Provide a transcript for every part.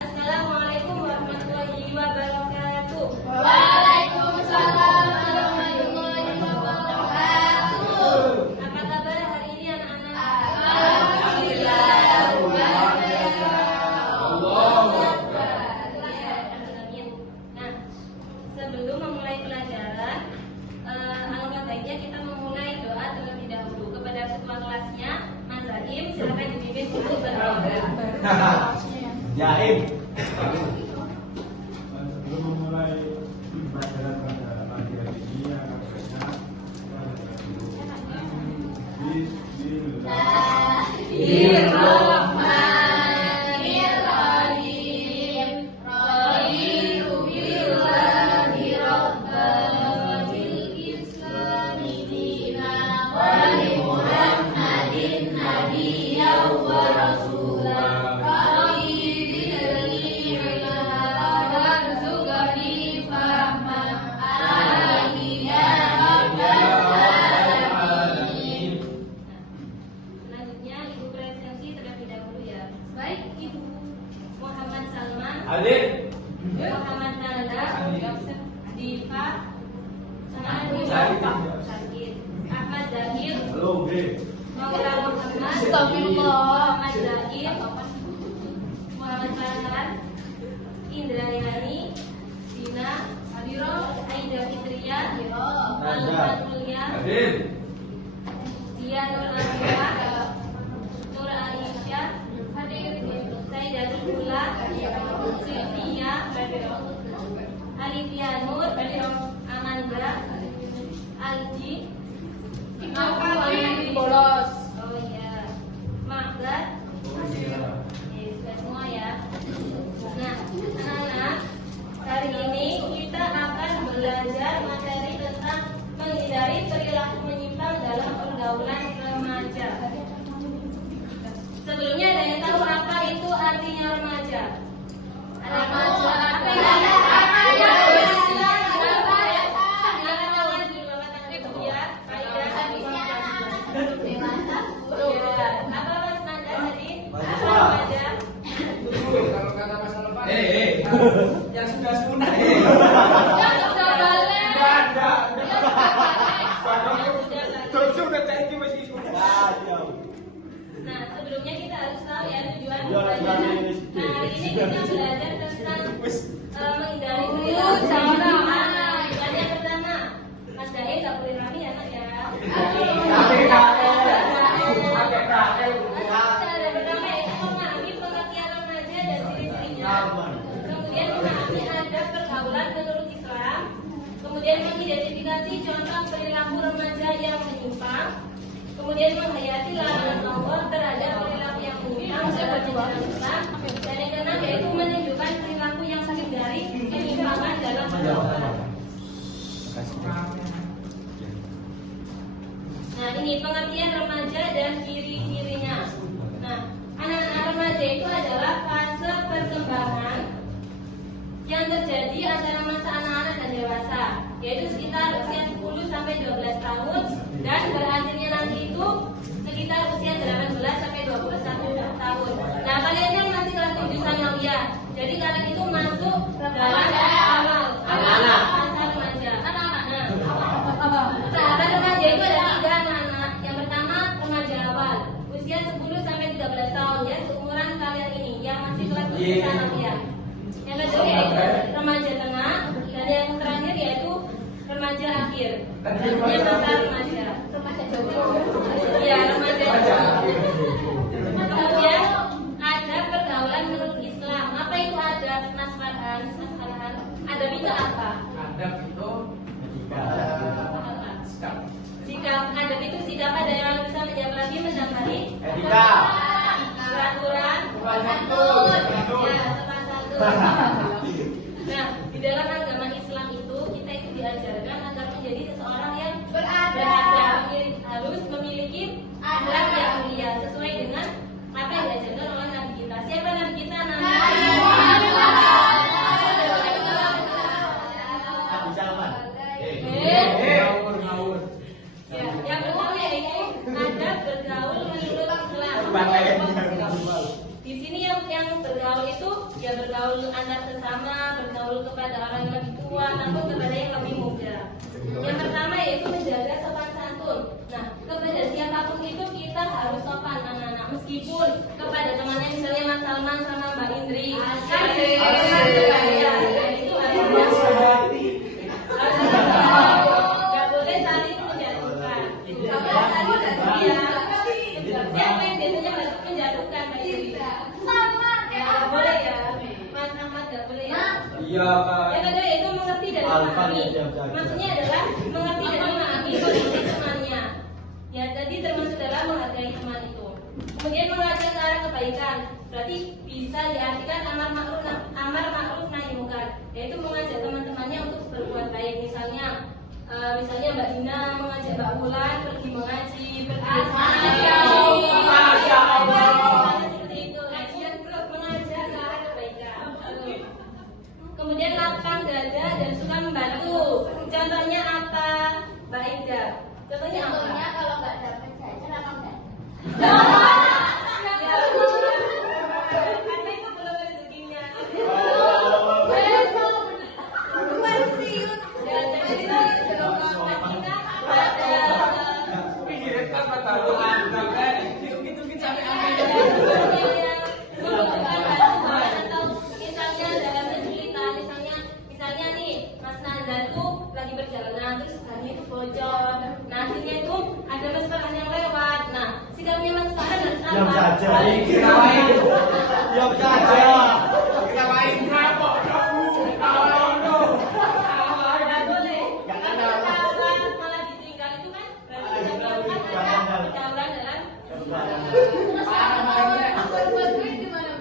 Assalamualaikum warahmatullahi wabarakatuh. Waalaikumsalam warahmatullahi wabarakatuh. Apa kabar hari ini anak-anak? Alhamdulillah. Nah, sebelum memulai pelajaran, alangkah baiknya kita memulai doa terlebih dahulu kepada ketua kelasnya, Mas Zaim. Silakan dipimpin untuk berdoa. Jaim. Sebelum memulai pelajaran pada pagi hari ini, akan banyak Bismillahirrahmanirrahim. Raditu billahi rabban bil islami dinan wa bi Muhammadin nabiyyan wa rasulan. Selanjutnya Ibu presensi terlebih dahulu ya. Baik, Ibu Muhammad Salman, Adit. Muhammad Nanda, Diva, Sakit, Ahmad Zahir, Halo, Bre. Maula Muhammad, Astagfirullah. Muhammad Zahir, Muhammad Farhan, Indrayani, Dina, Adiro, Aida Fitria, Alman Mulia, Adit. Dia Nur Nazira, Nur Aisyah, Saidatul Ula, Sylvia, Alivia Nur, Amanda, Alji, Bolos. oh iya, Magdat, sudah semua ya. Nah, anak-anak, hari ini kita akan belajar materi tentang menghindari perilaku menyimpang dalam pergaulan remaja. Sebelumnya ada yang tahu apa itu artinya remaja? Ada yang tahu apa itu? Angkat tangan dulu, angkat tangan dulu ya. Apa Mas Nanda tadi? Apa remaja? Kalau kata masalah yang sudah sunat. Nah, sebelumnya kita harus tahu ya tujuan pelajaran. Nah, hari ini kita belajar tentang menghindari perilaku menyimpang. Yang pertama, Mas Dae nggak boleh rame ya nak ya. Cara pertama yaitu memahami pengertian remaja dan ciri-cirinya. Kemudian memahami adab pergaulan menurut Islam. Kemudian mengidentifikasi contoh perilaku remaja yang menyimpang. Kemudian menghayati larangan Allah terhadap perilaku yang menyimpang dalam ajaran Islam. Dan yang keenam yaitu menunjukkan perilaku yang menghindari penyimpangan dalam pergaulan. Nah, ini pengertian remaja dan ciri-cirinya. Nah, anak-anak remaja itu adalah fase perkembangan yang terjadi antara masa anak-anak dan dewasa, yaitu sekitar usia 10 sampai 12 tahun dan berakhirnya nanti itu sekitar usia 18 sampai 21 tahun. Nah, kalian kan masih kelas 7 sanawiyah. Jadi kalian itu masuk dalam awal Anak-anak. masa remaja. Nah, remaja itu ada 3 anak-anak. Yang pertama remaja awal, usia 10 sampai 13 tahun ya, seumuran kalian ini yang masih kelas 7 sanawiyah. Yang kedua yaitu remaja tengah dan yang terakhir yaitu remaja akhir. Artinya masa remaja. Iya, remaja. Kemudian ada pergaulan menurut Islam. Apa itu adab, Mas Farhan? Adab itu apa? Adab itu Sikap. Adab itu sikap. Ada yang bisa menjawab lagi mendapati? etika. Peraturan. Betul. Ya, sopan santun. Nah, di dalam agama Islam itu kita itu diajarkan agar menjadi seseorang yang beradab, harus memiliki akhlak yang mulia sesuai dengan apa yang diajarkan oleh Nabi kita. Siapa Nabi kita? Nabi Nabi Salman. antar sesama, bergaul kepada orang yang lebih tua maupun kepada yang lebih muda. Yang pertama yaitu menjaga sopan santun. Nah, kepada siapapun itu kita harus sopan anak-anak, meskipun kepada temannya misalnya Mas Salman sama Mbak Indri. Asik. Itu harus nggak boleh saling menjatuhkan. Iya. Siapa yang biasanya menjatuhkan Mbak Indri? Nggak boleh ya, Mas Ahmad nggak boleh ya. Iya, Kak. Yang kedua yaitu mengerti dan memahami. Maksudnya adalah mengerti dan memahami kondisi temannya. Ya, tadi termasuk dalam menghargai teman itu. Kemudian mengajak ke arah kebaikan. Berarti bisa diartikan amar ma'ruf nahi munkar, yaitu mengajak teman-temannya untuk berbuat baik. Misalnya Mbak Dina mengajak Mbak Bulan pergi mengaji, pergi seperti itu. Kajian terus mengajak ke arah kebaikan. Kemudian lapang dada dan suka membantu. Contohnya apa, Mbak Ida? Contohnya apa? Contohnya kalau nggak dapat jajan apa enggak? Karena itu belum rezekinya. Misalnya nih, Mas Nandan tuh lagi berjalanan terus bannya itu bocor. Nah, akhirnya itu ada Mas Farhan yang lewat. Nah, sikapnya Mas Farhan harus apa? Diam saja. Kirawain. Diam saja. Kirawain kapok. Nggak boleh. Kalau ketawa malah ditinggal itu kan berarti menyebabkan ada pergaulan dalam Terus kalau buat duit gimana,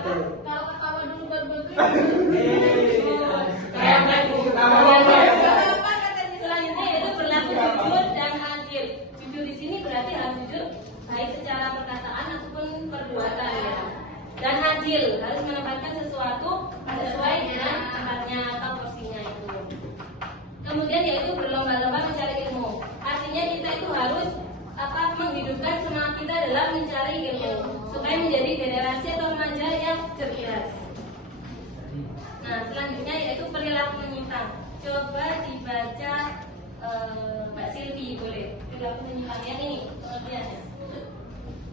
Bu? Kalau ketawa dulu buat duit. Selanjutnya yaitu berlaku jujur dan adil. Jujur di sini berarti harus jujur baik secara perkataan ataupun perbuatan ya. Dan adil harus menempatkan sesuatu sesuai dengan tempatnya atau porsinya itu. Kemudian yaitu berlomba-lomba mencari ilmu. Artinya kita itu harus menghidupkan semangat kita dalam mencari ilmu supaya menjadi generasi atau remaja yang cerdas. Nah, selanjutnya yaitu perilaku menyimpang. Coba dibaca Mbak Silvi, boleh? Perilaku menyimpang yang ini, pengertiannya.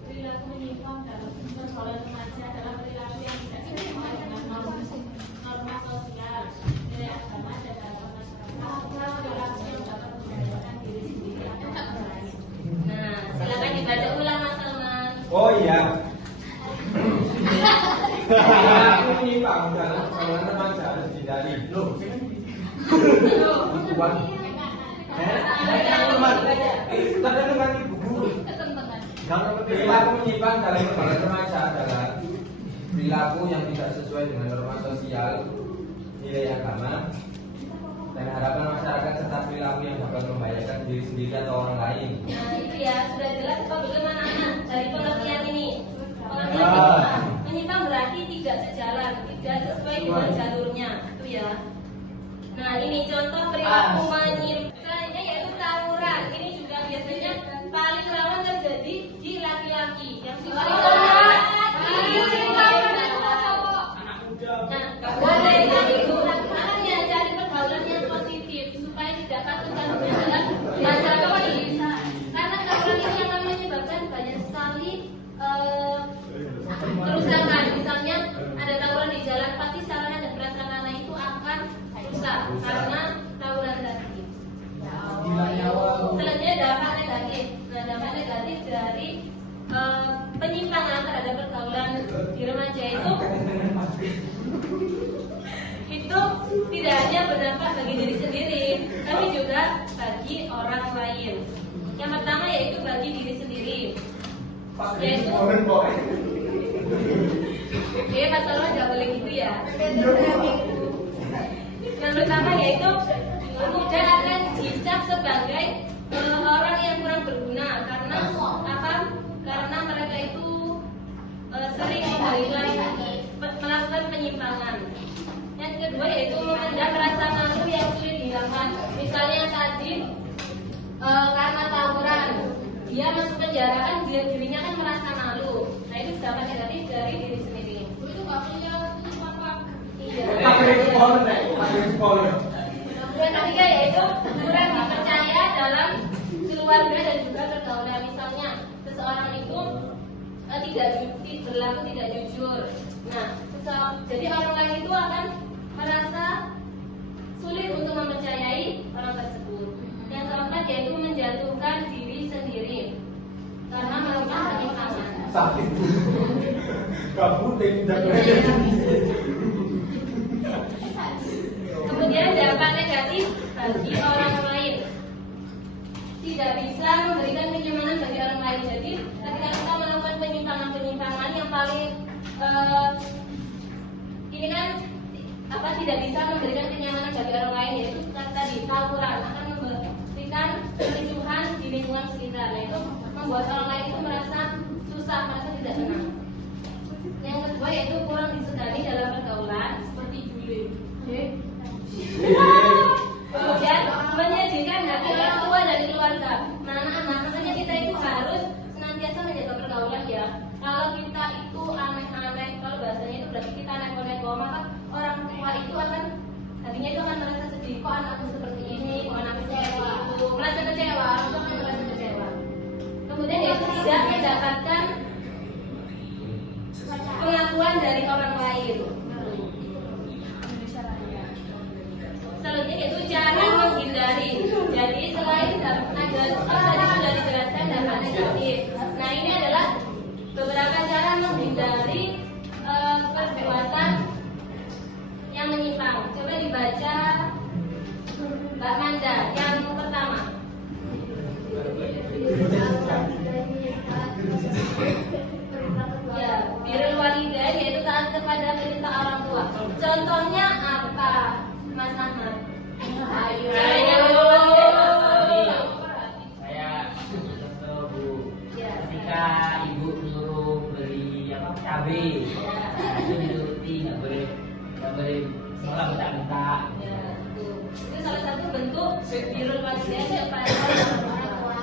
Perilaku menyimpang dalam pergaulan remaja adalah perilaku yang tidak sesuai dengan norma sosial, nilai agama dan norma masyarakat. Perilaku yang dapat membahayakan diri sendiri atau orang lain. Nah, silakan dibaca ulang Mas Salman. Oh iya. Aku menyimpang dalam pergaulan remaja harus dihindari. Loh, bukan. Perilaku menyimpang dalam pergaulan remaja adalah perilaku yang tidak sesuai dengan norma sosial, nilai agama, dan harapan masyarakat serta perilaku yang dapat membahayakan diri sendiri atau orang lain. Nah, itu ya sudah jelas apa belum anak-anak dari pengertian ini. Pengertian menyimpang berarti tidak sejalan, tidak sesuai dengan jalurnya, itu ya. Nah, ini contoh perilaku menyimpang. Selanjutnya yaitu tawuran. Ini juga biasanya paling rawan terjadi di laki-laki yang Nah, boleh kan itu makanya cari pergaulan yang positif supaya tidak takut dalam masalah ini. Karena tawuran itu yang akan menyebabkan banyak sekali kerusakan. Misalnya ada tawuran di jalan, pasti sarana dan prasarana itu akan rusak karena tawuran tadi. Selanjutnya dampak negatif. Nah, dampak negatif dari penyimpangan terhadap pergaulan di remaja itu tidak hanya berdampak bagi diri sendiri, tapi juga bagi orang lain. Yang pertama yaitu bagi diri sendiri, yaitu masalah nggak boleh gitu ya. Yang pertama yaitu kemudian akan dicap sebagai orang yang kurang berguna karena apa? Karena mereka itu sering melakukan penyimpangan. Yang kedua yaitu memendam rasa malu yang sulit dihilangkan. Misalnya tadi karena tawuran dia masuk penjara kan dirinya kan merasa malu. Nah itu dampak negatif dari diri sendiri. Itu nggak punya apa? Yang ketiga yaitu kurang dipercaya dalam keluarga dan juga pergaulan. Misalnya seseorang itu tidak jujur. Nah, jadi orang lain itu akan merasa sulit untuk mempercayai orang tersebut. Yang keempat yaitu menjatuhkan diri sendiri karena melakukan penyimpangan. Sakit. Kabut tidak Kemudian dampak negatif bagi orang lain, tidak bisa memberikan kenyamanan bagi orang lain. Jadi ketika kita melakukan penyimpangan yang paling ini kan tidak bisa memberikan kenyamanan bagi orang lain, yaitu tadi tawuran akan memberikan kericuhan di lingkungan sekitar. Nah, itu membuat orang lain itu merasa susah, merasa tidak tenang. Yang kedua yaitu kurang disegani dalam pergaulan seperti bullying. Kemudian menyajikan hati orang tua dan keluarga. Nah, anak-anak, makanya kita itu harus senantiasa menjaga pergaulan ya. Kalau kita itu aneh-aneh, kalau bahasanya itu berarti kita neko-neko, maka orang tua itu akan hatinya itu akan merasa sedih. Kok anakku seperti ini, kok anakku seperti itu, merasa kecewa, orang tua akan merasa kecewa. Kemudian yaitu tidak mendapatkan pengakuan dari orang lain. Selanjutnya itu cara menghindari. Jadi selain tadi sudah dijelaskan dampak negatif. Nah, ini adalah beberapa cara menghindari perbuatan yang menyimpang. Coba dibaca Mbak Manda yang pertama. Ya, birrul walidain yaitu taat kepada perintah orang tua. Contohnya apa, Mas Ahmad? Ayo. Saya contoh Bu, ketika ibu nyuruh beli cabai, itu dituruti, nggak boleh malah minta-minta. Ya, itu salah satu bentuk birrul walidain kepada orang tua.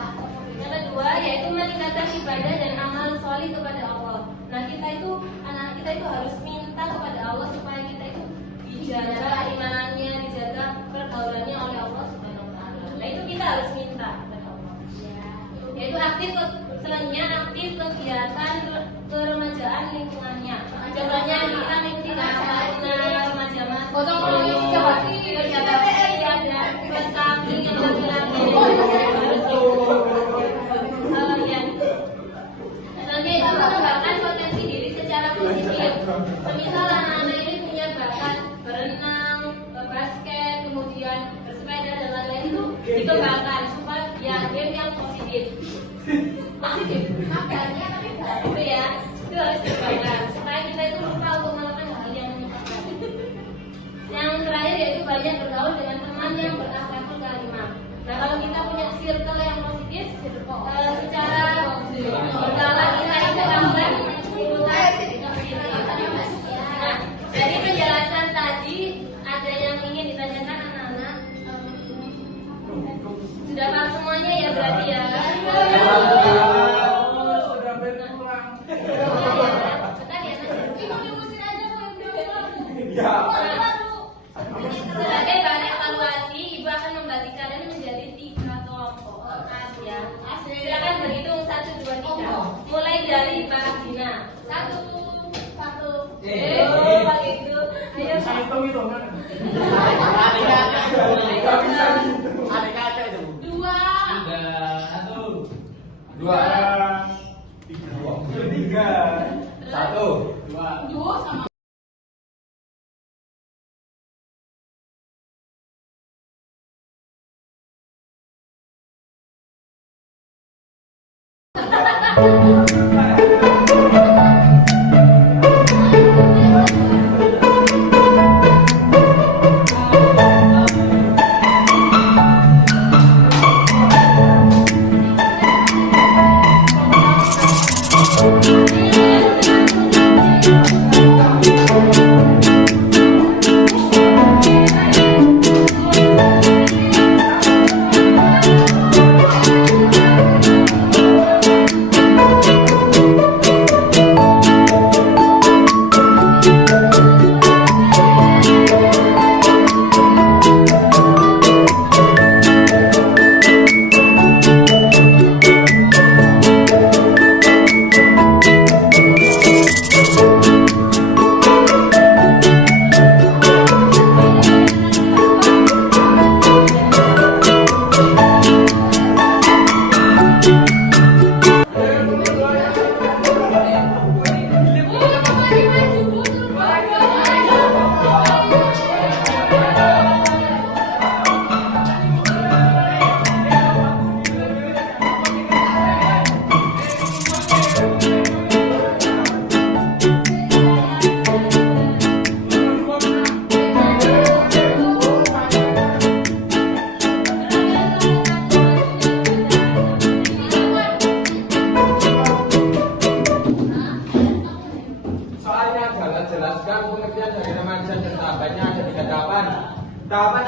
Yang kedua yaitu meningkatkan ibadah dan amal solih kepada Allah. Nah, anak-anak kita itu harus minta kepada Allah supaya kita itu dijaga imanannya, dijaga pergaulannya oleh Allah Subhanahu wa taala. Nah, itu kita harus minta kepada Allah. Yaitu selanjutnya aktif kegiatan keremajaan lingkungannya. Contohnya kita mengikuti remaja mas. Berjaga ada berkaki yang laki-laki. Selanjutnya itu mengembangkan potensi diri secara positif. Semisal anak-anak ini punya bakat berenang, basket, kemudian bersepeda dan lain-lain itu dikembangkan supaya ya game yang positif. Makanya itu ya, itu harus dikembangkan supaya kita itu lupa untuk melakukan hal yang menyenangkan. Yang terakhir yaitu banyak bergaul dengan teman yang berakhlakul karimah. Nah, kalau kita punya circle yang positif, secara kalau kita itu akan Nah, dari penjelasan tadi ada yang ingin ditanyakan anak-anak? Sudah paham semuanya ya berarti ya? Sudah berpulang. Bentar ya, Ya. sebagai bahan evaluasi, Ibu akan membagi kalian menjadi 3 kelompok. Ya. Silakan berhitung 1, 2, 3. Mulai dari Mbak Dina. 1. Pakai itu. Ayo. Saya hitung mana? Ada kaca itu. 2. 2, 3. 1, 2 sama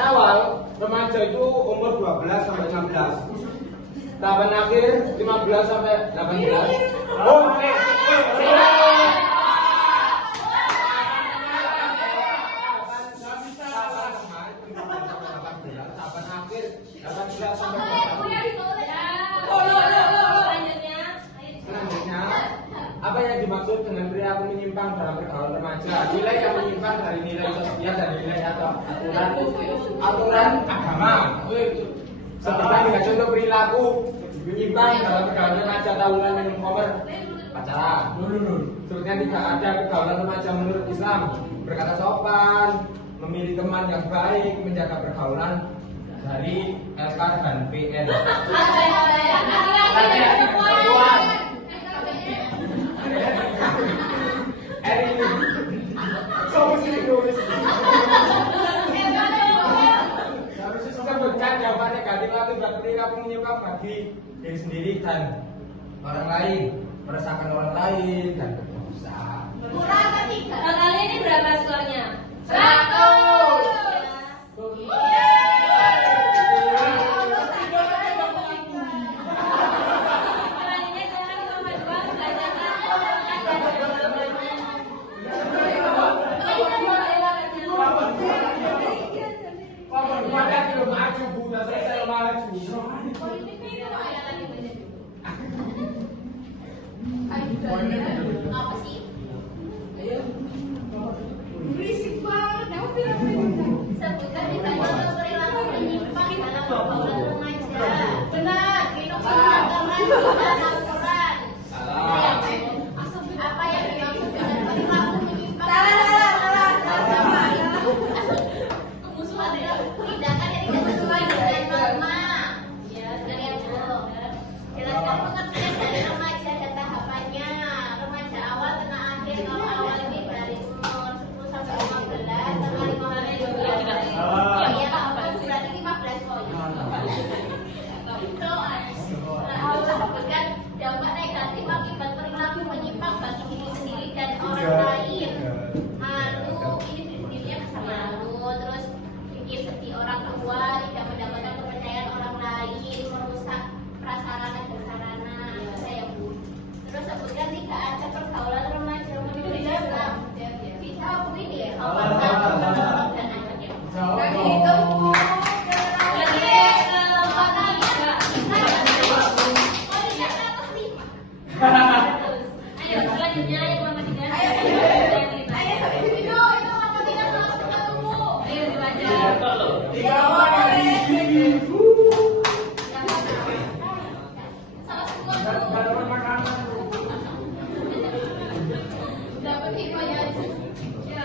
awal remaja itu umur 12 sampai 16. Tahapan akhir 15 sampai 18. Oke. Tahapan akhir 18 sampai 20. Selanjutnya, apa yang dimaksud dengan perilaku menyimpang dalam pergaulan remaja? Nilai yang menyimpang dari nilai sosial dan nilai atau aturan agama. Seperti dengan contoh perilaku menyimpang dalam pergaulan remaja tahunan minum khamr, pacaran. Sepertinya tidak ada pergaulan remaja menurut Islam, berkata sopan, memilih teman yang baik, menjaga pergaulan dari LK dan PN. Sebutkan jawaban negatif akibat perilaku menyimpang bagi diri sendiri dan orang lain, meresahkan orang lain dan berdosa. Kali ini berapa skornya? 100. Selanjutnya saya nomor 2 Apa sih? Berisik banget, kamu bilang Sebutkan tiga contoh perilaku menyimpang dalam pergaulan remaja. benar. Minum keras, dan Al-Quran. Salah. Apa yang dimaksud dengan perilaku menyimpang? Salah. Kemusuhan tindakan yang tidak sesuai dengan norma. Ya, dari yang buruk. Jelaskan pengertian dari remaja dan tahapannya. Remaja awal kena akhir. Kalau awal ini dari umur 10 sampai 15, tengah 15 sampai 12. Iya, berarti 15 poin. Sebutkan dampak negatif akibat perilaku menyimpang bagi diri sendiri dan orang lain. Malu, ini diri sendirinya rasa malu, terus bikin sedih orang tua, tidak mendapatkan kepercayaan orang lain, merusak prasarana dan sarana. Saya Bu. Terus sebutkan tidak ada pergaulan remaja menurut Islam. Bisa Bu ini ya, Allah dan anaknya. Ayo selanjutnya yang nomor 3. Ayo dibaca.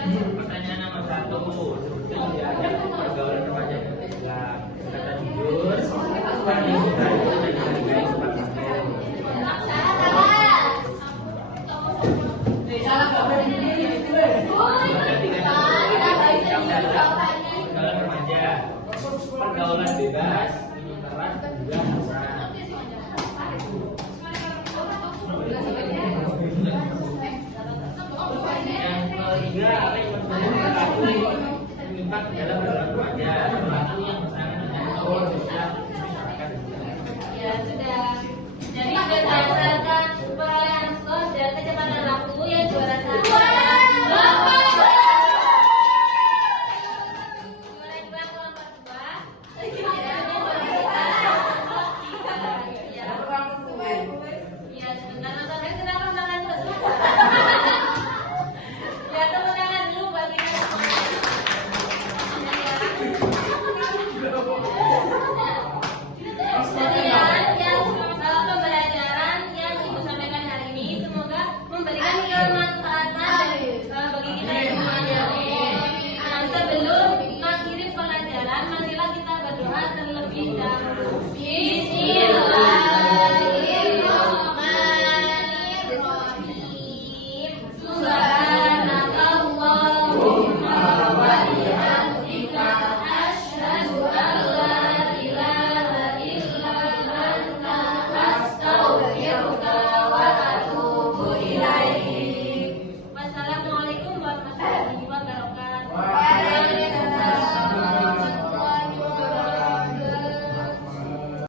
Pertanyaan nomor 1, sebutkan tidak ada pergaulan remaja yang Islam. Kata jujur, paling mudah itu dengan sempat pergaulan remaja, pergaulan bebas, minum keras dan juga haram. Yang ketiga, apa yang menyimpang dalam pergaulan remaja?